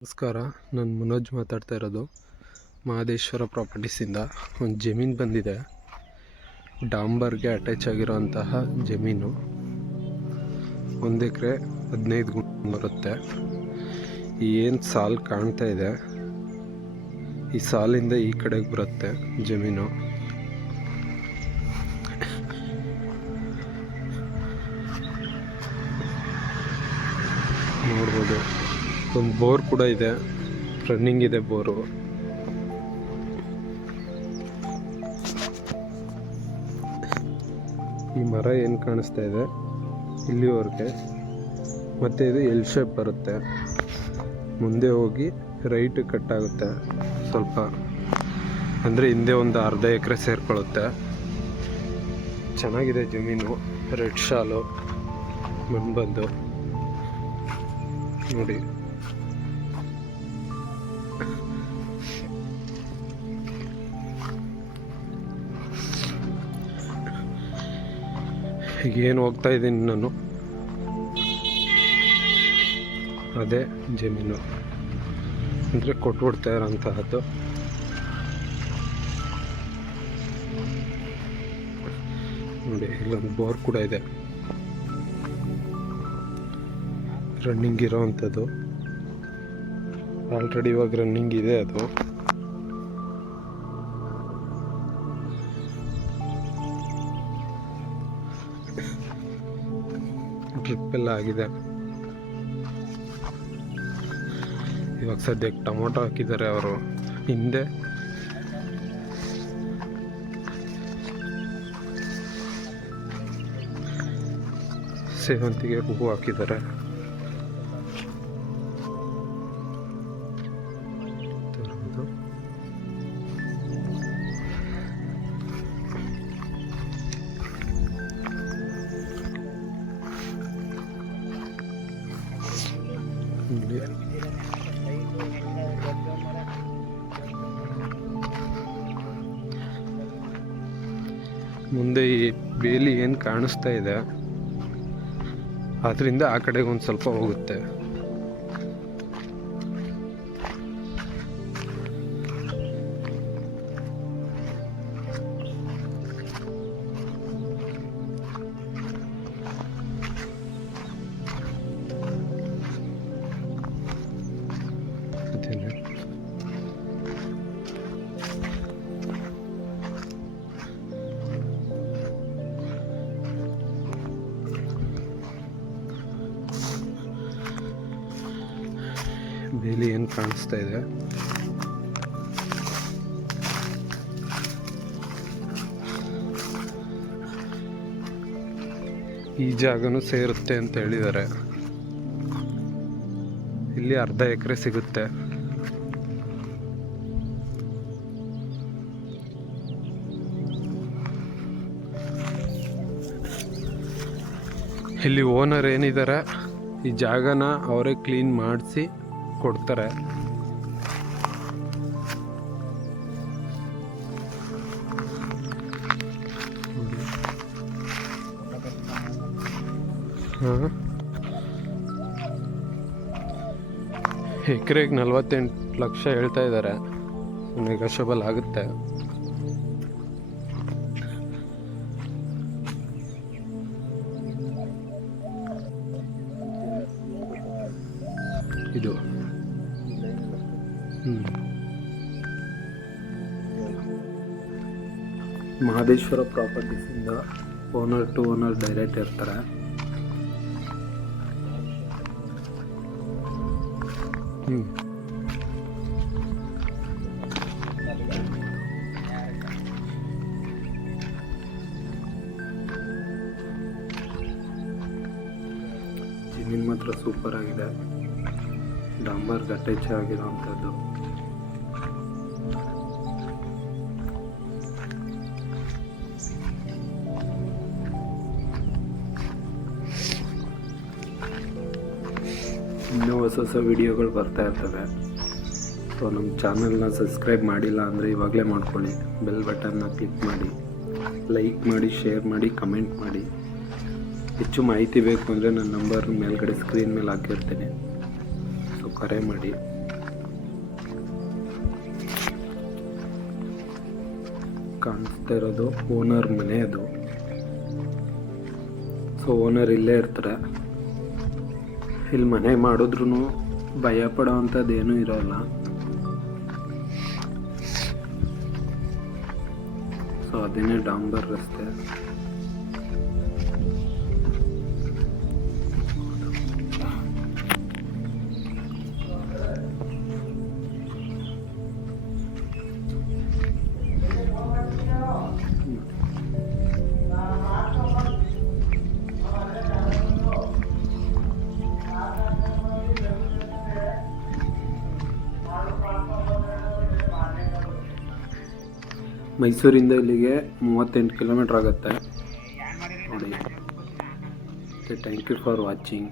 ನಮಸ್ಕಾರ, ನಾನು ಮನೋಜ್ ಮಾತಾಡ್ತಾ ಇರೋದು ಮಹದೇಶ್ವರ ಪ್ರಾಪರ್ಟೀಸಿಂದ. ಒಂದು ಜಮೀನು ಬಂದಿದೆ, ಡಾಂಬರ್ಗೆ ಅಟ್ಯಾಚ್ ಆಗಿರೋಂತಹ ಜಮೀನು. 1 ಎಕರೆ 15 ಗುಂಟೆ ಬರುತ್ತೆ. ಏನು ಸಾಲು ಕಾಣ್ತಾ ಇದೆ, ಈ ಸಾಲಿಂದ ಈ ಕಡೆಗೆ ಬರುತ್ತೆ ಜಮೀನು. ನೋಡ್ಬೋದು, ಒಂದು ಬೋರ್ ಕೂಡ ಇದೆ, ರನ್ನಿಂಗ್ ಇದೆ ಬೋರು. ಈ ಮರ ಏನು ಕಾಣಿಸ್ತಾ ಇದೆ ಇಲ್ಲಿವರೆಗೆ, ಮತ್ತು ಇದು ಎಲ್ ಶೇಪ್ ಬರುತ್ತೆ. ಮುಂದೆ ಹೋಗಿ ರೈಟ್ ಕಟ್ ಆಗುತ್ತೆ ಸ್ವಲ್ಪ, ಅಂದರೆ ಹಿಂದೆ ಒಂದು ಅರ್ಧ ಎಕರೆ ಸೇರಿಕೊಳ್ಳುತ್ತೆ. ಚೆನ್ನಾಗಿದೆ ಜಮೀನು, ರೆಡ್ ಶಾಲು ಮಣ್ಣು ಬಂದು ನೋಡಿ. ಏನು ಹೋಗ್ತಾ ಇದ್ದೀನಿ ನಾನು, ಅದೇ ಜಮೀನು ಅಂದರೆ ಕೊಟ್ಬಿಡ್ತಾ ಇರೋಂತಹದ್ದು. ನೋಡಿ, ಇಲ್ಲೊಂದು ಬೋರ್ ಕೂಡ ಇದೆ, ರನ್ನಿಂಗ್ ಇರೋ ಅಂಥದ್ದು. ಆಲ್ರೆಡಿ ಇವಾಗ ರನ್ನಿಂಗ್ ಇದೆ ಅದು. ಡ್ರಿಪ್ ಎಲ್ಲ ಆಗಿದೆ. ಇವಾಗ ಸದ್ಯಕ್ಕೆ ಟೊಮೊಟೊ ಹಾಕಿದ್ದಾರೆ ಅವರು. ಹಿಂದೆ ಸೇವಂತಿಗೆ ಹೂವು ಹಾಕಿದ್ದಾರೆ. ಮುಂದೆ ಈ ಬೇಲಿ ಏನು ಕಾಣಿಸ್ತಾ ಇದೆ, ಅದರಿಂದ ಆ ಕಡೆಗೆ ಒಂದು ಸ್ವಲ್ಪ ಹೋಗುತ್ತೆ. ಬೇಲಿ ಏನು ಕಾಣಿಸ್ತಾ ಇದೆ, ಈ ಜಾಗನೂ ಸೇರುತ್ತೆ ಅಂತ ಹೇಳಿದ್ದಾರೆ. ಇಲ್ಲಿ ಅರ್ಧ ಎಕರೆ ಸಿಗುತ್ತೆ. ಇಲ್ಲಿ ಓನರ್ ಏನಿದ್ದಾರೆ, ಈ ಜಾಗನ ಅವರೇ ಕ್ಲೀನ್ ಮಾಡಿಸಿ ಕೊಡ್ತಾರೆ. ಎಕರೆಗೆ 48 ಲಕ್ಷ ಹೇಳ್ತಾ ಇದ್ದಾರೆ, ನೆಗೋಷಿಯಬಲ್ ಆಗುತ್ತೆ. ಇದು ಮಹದೇಶ್ವರ ಪ್ರಾಪರ್ಟೀಸಿಂದ ಓನರ್ ಟು ಓನರ್ ಡೈರೆಕ್ಟ್ ಇರ್ತಾರೆ. ಜಮೀನು ಮಾತ್ರ ಸೂಪರ್ ಆಗಿದೆ, ಡಾಂಬರ್ಗೆ ಅಟ್ಯಾಚ್ ಆಗಿರೋವಂಥದ್ದು. ಇನ್ನೂ ಹೊಸ ವಿಡಿಯೋಗಳು ಬರ್ತಾ ಇರ್ತವೆ. ಸೊ ನಮ್ಮ ಚಾನಲ್ನ ಸಬ್ಸ್ಕ್ರೈಬ್ ಮಾಡಿಲ್ಲ ಅಂದರೆ ಇವಾಗಲೇ ಮಾಡ್ಕೊಳ್ಳಿ. ಬೆಲ್ ಬಟನ್ನ ಕ್ಲಿಕ್ ಮಾಡಿ, ಲೈಕ್ ಮಾಡಿ, ಶೇರ್ ಮಾಡಿ, ಕಮೆಂಟ್ ಮಾಡಿ. ಹೆಚ್ಚು ಮಾಹಿತಿ ಬೇಕು ಅಂದರೆ ನನ್ನ ನಂಬರ್ ಮೇಲ್ಗಡೆ ಸ್ಕ್ರೀನ್ ಮೇಲೆ ಹಾಕಿರ್ತೀನಿ, ಸೊ ಕರೆ ಮಾಡಿ. ಕಾಣಿಸ್ತಾ ಇರೋದು ಓನರ್ ಮನೆ ಅದು. ಸೊ ಓನರ್ ಇಲ್ಲೇ ಇರ್ತಾರೆ. ಇಲ್ಲಿ ಮನೆ ಮಾಡಿದ್ರೂ ಭಯ ಪಡೋ ಅಂಥದ್ದು ಏನೂ ಇರೋಲ್ಲ. ಸೊ ಅದನ್ನೇ ಡಾಂಬರ್ ರಸ್ತೆ. ಮೈಸೂರಿಂದ ಇಲ್ಲಿಗೆ 38 ಕಿಲೋಮೀಟ್ರ್ ಆಗುತ್ತೆ ನೋಡಿ. Thank you for watching.